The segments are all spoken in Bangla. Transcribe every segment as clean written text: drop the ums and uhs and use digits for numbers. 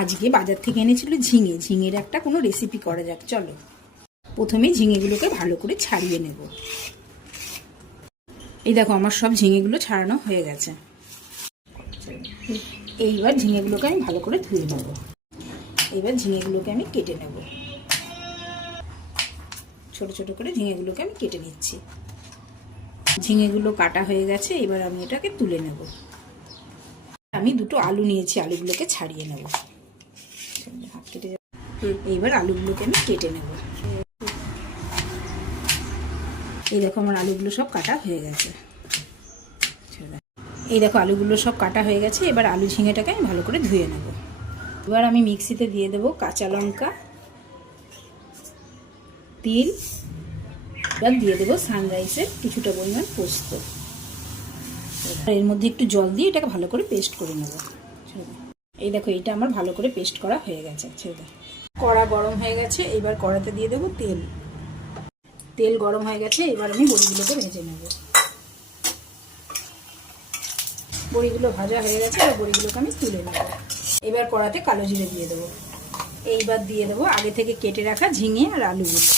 আজকে বাজার থেকে এনেছিল ঝিঙে। ঝিঙের একটা কোনো রেসিপি করা যাক, চলো। প্রথমে ঝিঙেগুলোকে ভালো করে ছাড়িয়ে নেব। এই দেখো আমার সব ঝিঙেগুলো ছাড়ানো হয়ে গেছে। এইবার ঝিঙেগুলোকে আমি ভালো করে ধুয়ে নেব। এইবার ঝিঙেগুলোকে আমি কেটে নেব। ছোট ছোট করে ঝিঙেগুলোকে আমি কেটে নিচ্ছি। ঝিঙেগুলো কাটা হয়ে গেছে, এবার আমি এটাকে তুলে নেব। আমি দুটো আলু নিয়েছি, আলুগুলোকে ছাড়িয়ে নেব। হাত কেটে যাবে। এইবার আলুগুলোকে আমি কেটে নেব। এই দেখো আমার আলুগুলো সব কাটা হয়ে গেছে। এই দেখো আলুগুলো সব কাটা হয়ে গেছে। এবার আলু ঝিঙেটাকে আমি ভালো করে ধুয়ে নেব। এবার আমি মিক্সিতে দিয়ে দেবো কাঁচা লঙ্কা, তিল, এবার দিয়ে দেবো সানরাইসের কিছুটা পরিমাণ পোস্ত। এর মধ্যে একটু জল দিয়ে এটাকে ভালো করে পেস্ট করে নেব। এই দেখো এটা আমার ভালো করে পেস্ট করা হয়ে গেছে। কড়া গরম হয়ে গেছে, এবার কড়াতে দিয়ে দেবো তেল। তেল গরম হয়ে গেছে, এবার আমি বড়িগুলোকে ভেজে নেব। বড়িগুলো ভাজা হয়ে গেছে, এবার বড়িগুলোকে আমি তুলে নেব। এবার কড়াতে কালো জিরে দিয়ে দেবো। এইবার দিয়ে দেবো আগে থেকে কেটে রাখা ঝিঙে আর আলুগুলো।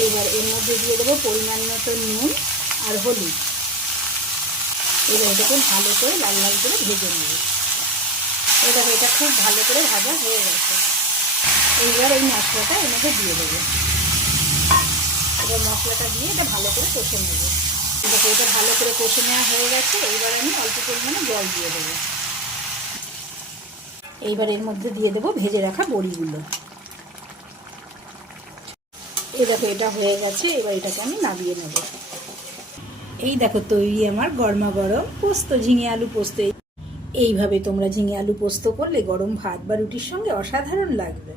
এইবার এর মধ্যে দিয়ে দেবো পরিমাণ মতো নুন আর হলুদ। এবার এটাকে ভালো করে লাল লাল করে ভেজে নেব। এবার এটা খুব ভালো করে ভাজা হয়ে গেছে। এইবার এই মশলাটা এর মধ্যে দিয়ে দেবো। এবার মশলাটা দিয়ে এটা ভালো করে কষে নেব। দেখো এটা ভালো করে কষে নেওয়া হয়ে গেছে। এইবার আমি অল্প পরিমাণে জল দিয়ে দেবো। এইবার এর মধ্যে দিয়ে দেবো ভেজে রাখা বড়িগুলো। এই দেখো এটা হয়ে গেছে, এবার এটাকে আমি নামিয়ে নেব। এই দেখো তৈরি আমার গরমা গরম পোস্ত, ঝিঙে আলু পোস্ত। এইভাবে তোমরা ঝিঙে আলু পোস্ত করলে গরম ভাত বা রুটির সঙ্গে অসাধারণ লাগবে।